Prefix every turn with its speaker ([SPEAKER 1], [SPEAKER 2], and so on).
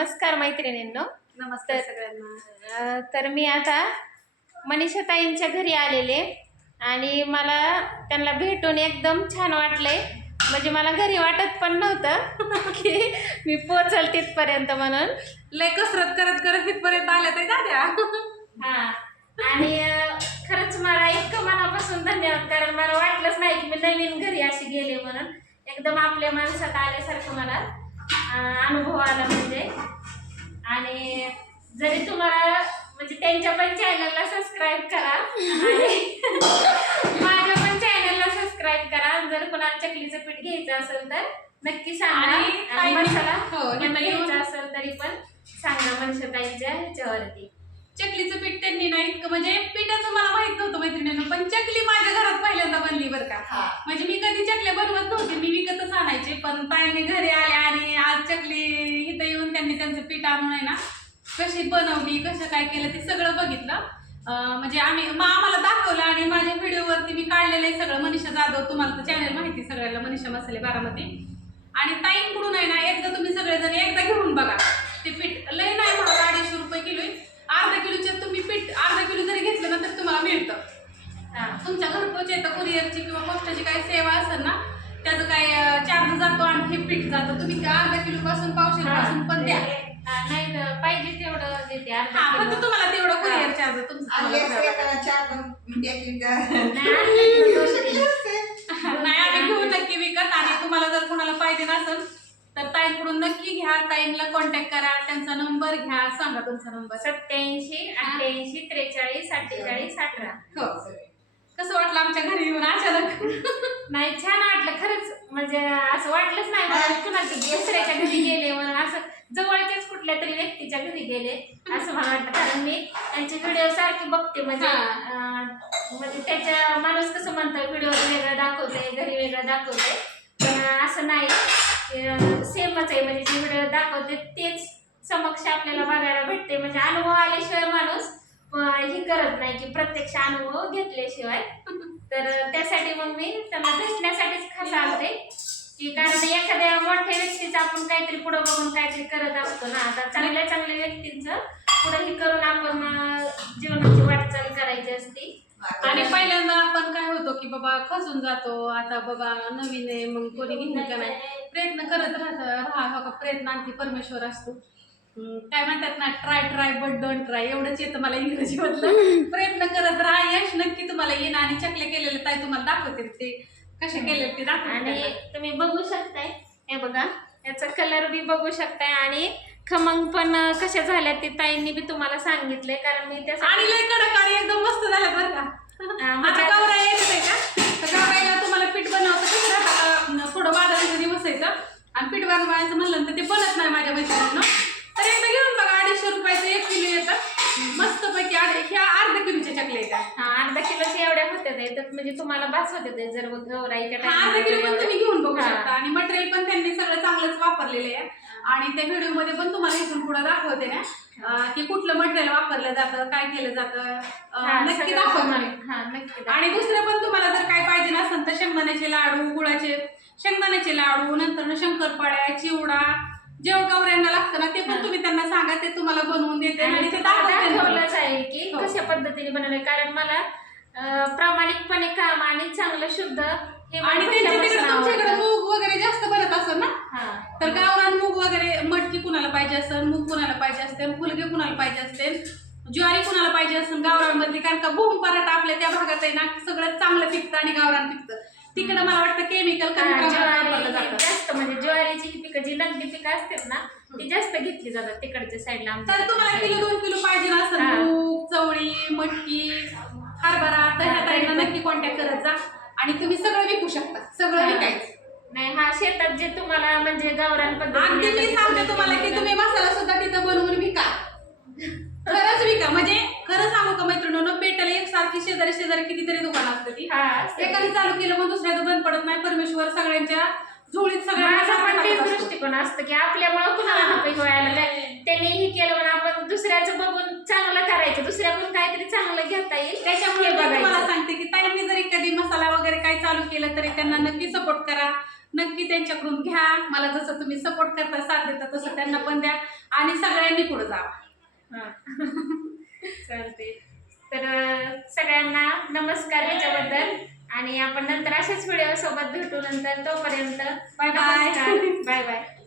[SPEAKER 1] नमस्कार मैत्रिणींनो.
[SPEAKER 2] नमस्कार
[SPEAKER 1] तर-
[SPEAKER 2] सगळ्यांना.
[SPEAKER 1] अं, तर मी आता मनीषा ताईंच्या घरी आलेले आणि मला त्यांना भेटून एकदम छान वाटलंय. म्हणजे मला घरी वाटत पण नव्हतं की मी पोचल तिथपर्यंत म्हणून.
[SPEAKER 2] लय कसरत करत करत इथपर्यंत आल्या ताई दाद्या.
[SPEAKER 1] हा. आणि खरंच मला इतकं मनापासून धन्यवाद कारण मला वाटलंच नाही की मी नवीन घरी अशी गेले म्हणून. एकदम आपल्या माणसात आल्यासारखं मला अनुभव आला म्हणजे. आणि जरी तुम्हाला म्हणजे त्यांच्या पण चॅनलला सबस्क्राईब करा आणि माझ्या पण चॅनलला सबस्क्राईब करा. जर कोणाला चकलीचं पीठ घ्यायचं असेल तर नक्की सांगा.
[SPEAKER 2] आणि
[SPEAKER 1] मसाला
[SPEAKER 2] हो,
[SPEAKER 1] घ्यायचा असेल तरी पण सांगा मनशताईच्या ह्याच्यावरती.
[SPEAKER 2] चकलीचं पीठ त्यांनी ना इतकं म्हणजे पिठाचं मला माहीत नव्हतं मैत्रिणीनं पण चकली माझ्या घरात पहिल्यांदा बनली बरं का. म्हणजे मी कधी चकल्या बनवत नव्हते मी विकतच आणायचे पण ताईने घरी आल्या आणि आज चकली त्यांचं पीठ आणून आहे ना कशी बनवली कसं काय केलं ते सगळं बघितलं. म्हणजे आम्ही मग आम्हाला दाखवलं आणि माझ्या व्हिडिओवरती मी काढलेलं आहे सगळं. मनीषा जाधव तुम्हाला तर चॅनल माहिती सगळ्याला मनीषा मसाले बारामती. आणि ताईंकडून आहे ना एकदा तुम्ही सगळेजण एकदा घेऊन बघा. ते पीठ लय नाही म्हणून अडीचशे रुपये किलो आहे. अर्धा किलोचे तुम्ही पीठ अर्धा किलो जरी घेतलं ना तर तुम्हाला मिळतं. तुमच्या घरपोच येतं कुरिअरची किंवा पोस्टाची काही सेवा असेल ना त्याचं काय चार्ज जातो आणि हे पीठ जातं. तुम्ही अर्धा किलो पासून पावशे पासून पण द्या
[SPEAKER 1] नाही तर पाहिजे तेवढं देते अर्धा
[SPEAKER 2] हा फक्त
[SPEAKER 1] किलो.
[SPEAKER 2] तुम्हाला तेवढं कुरिअर चार्ज तुमचं.
[SPEAKER 1] नाही, अर्धा किलो दोन किलो.
[SPEAKER 2] नाही आम्ही घेऊ नक्की विकत. आणि तुम्हाला जर कोणाला पाहिजे नसेल तर ताईंकडून नक्की घ्या. ताईंना कॉन्टॅक्ट करा. त्यांचा नंबर घ्या. सांगा तुमचा नंबर
[SPEAKER 1] सत्याऐंशी अठ्ठ्याऐंशी त्रेचाळीस अठ्ठेचाळीस अठरा.
[SPEAKER 2] हो. कसं वाटलं आमच्या घरी येऊन अचानक.
[SPEAKER 1] नाही छान वाटलं खरंच. म्हणजे असं वाटलंच नाही मला कुणाच्या दुसऱ्याच्या घरी गेले म्हणून असं जवळच्याच कुठल्या तरी व्यक्तीच्या घरी गेले असं मला वाटतं कारण मी त्यांचे व्हिडिओ सारखे बघते म्हणजे
[SPEAKER 2] हा.
[SPEAKER 1] अं, म्हणजे त्याच्या माणूस कसं म्हणतं व्हिडिओ वेगळं दाखवते घरी वेगळं दाखवते पण असं नाही सेमच आहे म्हणजे जे व्हिडिओ दाखवते तेच समक्ष आपल्याला बघायला भेटते म्हणजे अनुभव आल्याशिवाय माणूस हे करत नाही की प्रत्यक्ष अनुभव घेतल्याशिवाय. तर त्यासाठी मग मी त्यांना भेटण्यासाठीच खास आलते की कारण एखाद्या मोठ्या व्यक्तीचं आपण काहीतरी पुढं बघून काहीतरी करत असतो ना आता चांगल्या चांगल्या व्यक्तींचं पुढं हे करून आपण जीवनाची वाटचाल करायची असती.
[SPEAKER 2] आणि पहिल्यांदा आपण काय होतो की बाबा खचून जातो आता बाबा नवीन आहे मग कोणी घेईन का नाही. प्रयत्न करत राहत राहा हो आणखी परमेश्वर असतो. काय म्हणतात ना try try but don't try एवढंच येतं मला इंग्रजी मधलं प्रयत्न करत राहा यश नक्की तुम्हाला येईन आणि चकले केलेले ताई तुम्हाला दाखवते ते. कसे केले ते
[SPEAKER 1] आणि
[SPEAKER 2] दाखवते
[SPEAKER 1] तुम्ही बघू शकताय. हे बघा याचा कलर बी बघू शकताय आणि खमंग पण कशा झाल्या ते ताईंनी बी तुम्हाला सांगितलंय कारण मी त्या
[SPEAKER 2] आणि लय कडक आणि एकदम मस्त झालं बरं का.
[SPEAKER 1] म्हणजे-
[SPEAKER 2] गवरा येत आहे का? तर तुम्हाला पीठ बनवतं कसं राहतं? थोडं वादळाचं दिवस आणि पीठ बनवायचं म्हणलं तर ते बनत नाही माझ्या मैत्रिणीनं.
[SPEAKER 1] एवढ्या होत्या ते तर म्हणजे तुम्हाला बास होते ते जर गौराईच्या
[SPEAKER 2] हा, अर्धा किलो पण तुम्ही घेऊन बघू. शकता आणि मटेरियल पण त्यांनी सगळं चांगलंच वापरलेलं आहे आणि त्या व्हिडिओमध्ये पण तुम्हाला इथून पुढे दाखवते ना अं, की कुठलं मटेरियल वापरलं जातं काय केलं जातं अं, नक्की दाखवणार
[SPEAKER 1] तुम्हाला-
[SPEAKER 2] आहे.
[SPEAKER 1] हा नक्की
[SPEAKER 2] आणि दुसरं पण तुम्हाला जर काय पाहिजे नसेल तर शेंगदाण्याचे लाडू गुळाचे शेंगदाण्याचे लाडू नंतर शंकरपाड्या चिवडा जेव गवऱ्यांना लागतं ना ते. पण तुम्ही त्यांना सांगा ते तुम्हाला बनवून देते
[SPEAKER 1] आणि
[SPEAKER 2] आणि ते
[SPEAKER 1] दाखवलंच आहे की
[SPEAKER 2] हो.
[SPEAKER 1] कशा पद्धतीने बनवलंय कारण मला प्रामाणिकपणे काम आणि चांगलं शुद्ध हे
[SPEAKER 2] आणि तुमच्याकडे. मूग वगैरे जास्त बनत असेल ना. तर गावरान मूग वगैरे मटकी कुणाला पाहिजे असेल मूग कुणाला पाहिजे असते फुलगे कुणाला पाहिजे असते ज्वारी कुणाला पाहिजे असेल गावरान मधली कारण का भूम पराठा आपल्या त्या भागात आहे ना सगळं चांगलं पिकतं आणि गावरान पिकतं तिकडे मला वाटतं केमिकल
[SPEAKER 1] जास्त म्हणजे ज्वारीची ही पिकं जी नगदी पिकं असतात ना ती जास्त घेतली जातात तिकडच्या साईडला
[SPEAKER 2] तर तुम्हाला किलो दोन किलो पाहिजे असेल. मूग चवळी मटकी हरभरा तर ह्या ताईंना नक्की कॉन्टॅक्ट करत जा. आणि तुम्ही सगळं विकू शकता. सगळं
[SPEAKER 1] हा.
[SPEAKER 2] विकायचं.
[SPEAKER 1] नाही हा शेतात जे तुम्हाला म्हणजे गावरान
[SPEAKER 2] अगदी मी सांगते तुम्हाला की तुम्ही मसाला सुद्धा तिथं बनवून विका. खरंच विका. म्हणजे खरं सांगू का मैत्रिणींनो पेटाला एकसारखी शेजारी शेजारी कितीतरी दुकान असते ती
[SPEAKER 1] हा असते.
[SPEAKER 2] एकाने चालू केलं मग दुसऱ्या बंद पडत नाही. परमेश्वर सगळ्यांच्या झोळीत
[SPEAKER 1] माझा पण तेच
[SPEAKER 2] सगळ्यांना
[SPEAKER 1] दृष्टिकोन असतं की आपल्यामुळे कुणाला नको व्हायला काय त्यांनी हे केलं म्हणून आपण दुसऱ्याचं बघून तरी चांगलं घेता येईल.
[SPEAKER 2] त्याच्यामुळे
[SPEAKER 1] मला
[SPEAKER 2] सांगते की ताईंनी जर एखादी मसाला वगैरे काय चालू केलं तरी त्यांना नक्की सपोर्ट करा. नक्की त्यांच्याकडून घ्या. मला जसं तुम्ही सपोर्ट करता साथ देता तसं त्यांना पण द्या. आणि सगळ्यांनी पुढे
[SPEAKER 1] जा. चालते तर सगळ्यांना नमस्कार याच्याबद्दल. आणि आपण नंतर अशाच व्हिडिओ सोबत भेटू नंतर. तोपर्यंत
[SPEAKER 2] बाय बाय
[SPEAKER 1] बाय बाय